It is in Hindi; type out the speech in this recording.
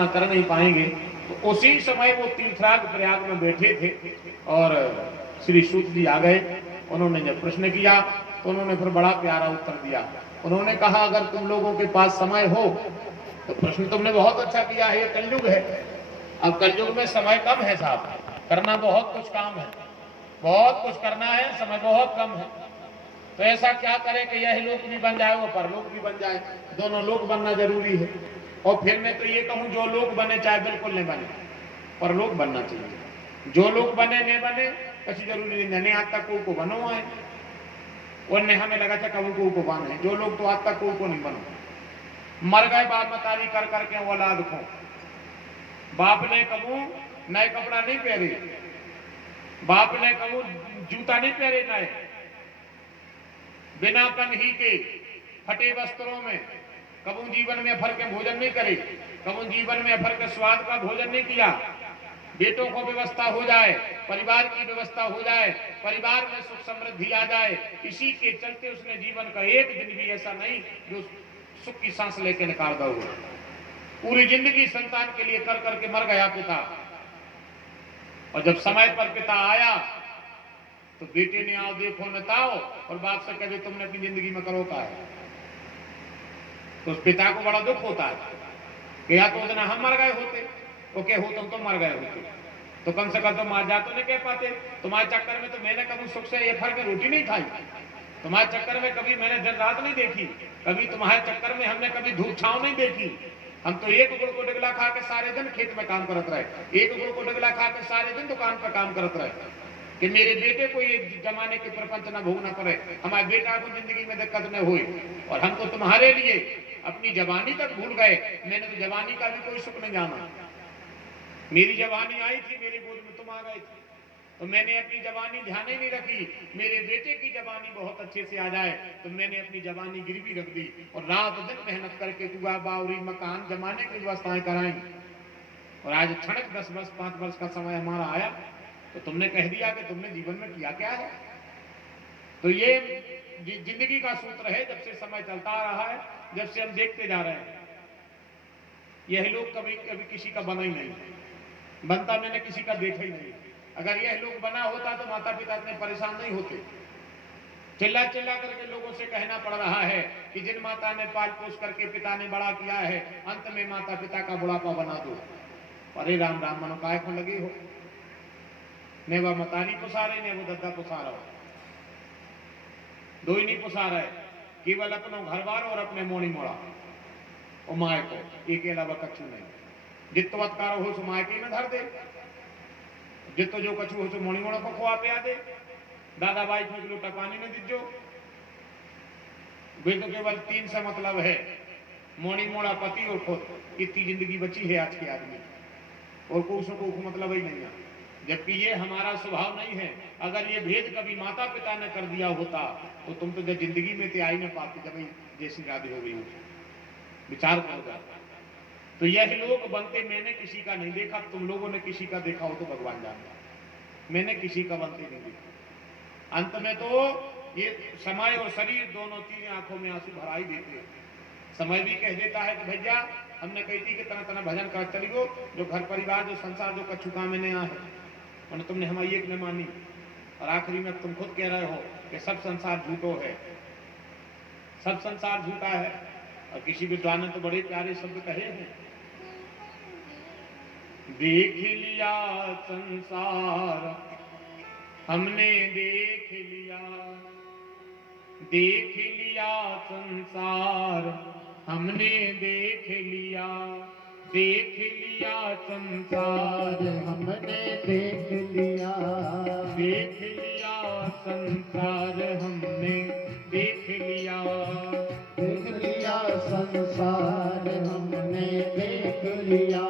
सामना कर नहीं पाएंगे। तो उसी समय वो तीर्थराज प्रयाग में बैठे थे और श्री सूत जी आ गए। उन्होंने जब प्रश्न किया तो उन्होंने फिर बड़ा प्यारा उत्तर दिया। उन्होंने कहा, अगर तुम लोगों के पास समय हो तो प्रश्न तुमने बहुत अच्छा किया है, ये कलयुग है। अब कलयुग में समय कम है साहब, करना बहुत कुछ काम है, बहुत कुछ करना है, समय बहुत कम है। तो ऐसा क्या करें कि यह लोक भी बन जाए, वो परलोक भी बन जाए, दोनों लोक बनना जरूरी है। और फिर मैं तो ये कहूं, जो लोक बने चाहे बिल्कुल नहीं बने, परलोक बनना चाहिए। जो लोग बने नहीं बने कभी जरूरी नहीं, आज तक को बनो है और हमें लगा था कबू को बन है। जो लोग तो आज तक को नहीं बनो, मर गए बाप मतारी कर करके औलाद को। बाप ने कबू नए कपड़ा नहीं पहरे, बाप ने कबू जूता नहीं पहरे नए, बिना पन्ही के फटे वस्त्रों में कबू जीवन में फल के भोजन नहीं करे, कबू जीवन में फल के स्वाद का भोजन नहीं किया। बेटों को व्यवस्था हो जाए, परिवार की व्यवस्था हो जाए, परिवार में सुख समृद्धि आ जाए, इसी के चलते उसने जीवन का एक दिन भी ऐसा नहीं जो सुख की सांस लेके निकाल दो। पूरी जिंदगी संतान के लिए कर करके मर गया पिता, और जब समय पर पिता आया तो बेटे ने आओ देखो नताओ, और बाप से कहते तुमने अपनी जिंदगी में करो का है। तो उस पिता को बड़ा दुख होता है कि या तो उतना हम मर गए होते, तो क्या हो तुम तो मर गए होते, तो कम से कम तुम आज जा तो नहीं कह पाते। तुम्हारे चक्कर में तो मैंने कभी सुख से ये फल की रोटी नहीं खाई, तुम्हारे चक्कर में कभी मैंने दिन रात नहीं देखी, कभी तुम्हारे चक्कर में हमने कभी धूप छांव नहीं देखी। हम तो एक गुड़ को डिगला खा के सारे दिन खेत में काम करते रहे, एक गुड़ को डिगला खा के सारे दिन दुकान पर काम करते रहे कि मेरे बेटे को ये जमाने के प्रपंच न भोगना पड़े, हमारे बेटा को जिंदगी में दिक्कत न हुई। और हमको तुम्हारे लिए अपनी जवानी तक भूल गए। मैंने तो जवानी का भी कोई सुख नहीं जाना। मेरी जवानी आई थी, मेरी गोद में तुम आ गए थे, तो मैंने अपनी जवानी ध्यान ही नहीं रखी। मेरे बेटे की जवानी बहुत अच्छे से आ जाए तो मैंने अपनी जवानी गिरवी रख दी और रात दिन मेहनत करके कुआ बावरी मकान जमाने की व्यवस्थाएं कराई। और आज क्षणिक 10 वर्ष 5 वर्ष का समय हमारा आया तो तुमने कह दिया कि तुमने जीवन में किया क्या है। तो ये जिंदगी का सूत्र है, जब से समय चलता आ रहा है, जब से हम देखते जा रहे हैं। यह लोग कभी कभी किसी का बना ही नहीं, बनता मैंने किसी का देखा ही नहीं। अगर यह लोग बना होता तो माता पिता इतने परेशान नहीं होते। चिल्ला चिल्ला करके लोगों से कहना पड़ रहा है कि जिन माता ने पाल पोस करके पिता ने बड़ा किया है, अंत में माता पिता का बुढ़ापा बना दो। अरे राम राम मनो काय को लगी हो, ने वह मतारी पुसा रहे ने वो दद्दा पुसा रहा, दो ही नहीं पुसा रहे, केवल अपनो घर बार और अपने मोनी मोड़ा और माए को, एक के अलावा कछु नहीं। जितवत्कार हो सो माए के में धर दे, जितो जो कछु हो सो मोनी मोड़ा को खुआ पे आ दे, दादा भाई को लोटा पानी में दीजो। वे तो केवल 3 से मतलब है, मोनी मोड़ा पति और खुद, इतनी जिंदगी बची है आज के आदमी, और को मतलब ही नहीं है। जबकि ये हमारा स्वभाव नहीं है। अगर ये भेद कभी माता पिता ने कर दिया होता तो तुम तो जब जिंदगी में थे आई न पाते, जब जैसी शादी हो गई होती, विचार करो जाता। तो यह लोग बनते मैंने किसी का नहीं देखा, तुम लोगों ने किसी का देखा हो तो भगवान जानता, मैंने किसी का बनते नहीं देखा। अंत में तो ये समय और शरीर दोनों चीजें आंखों में आंसू भराई देते हैं। समय भी कह देता है कि भैया हमने कही थी कि तना तना भजन कर चलियो, जो घर परिवार जो संसार जो कछु काम में नहीं आ है, और तुमने हमारी एक न मानी। और आखिरी में तुम खुद कह रहे हो कि सब संसार झूठो है, सब संसार झूठा है। और किसी विद्वान ने तो बड़े प्यारे शब्द कहे हैं, देख लिया संसार हमने देख लिया, देख लिया संसार हमने देख लिया, देख लिया संसार हमने देख लिया, देख लिया संसार हमने देख लिया, देख लिया संसार हमने देख लिया।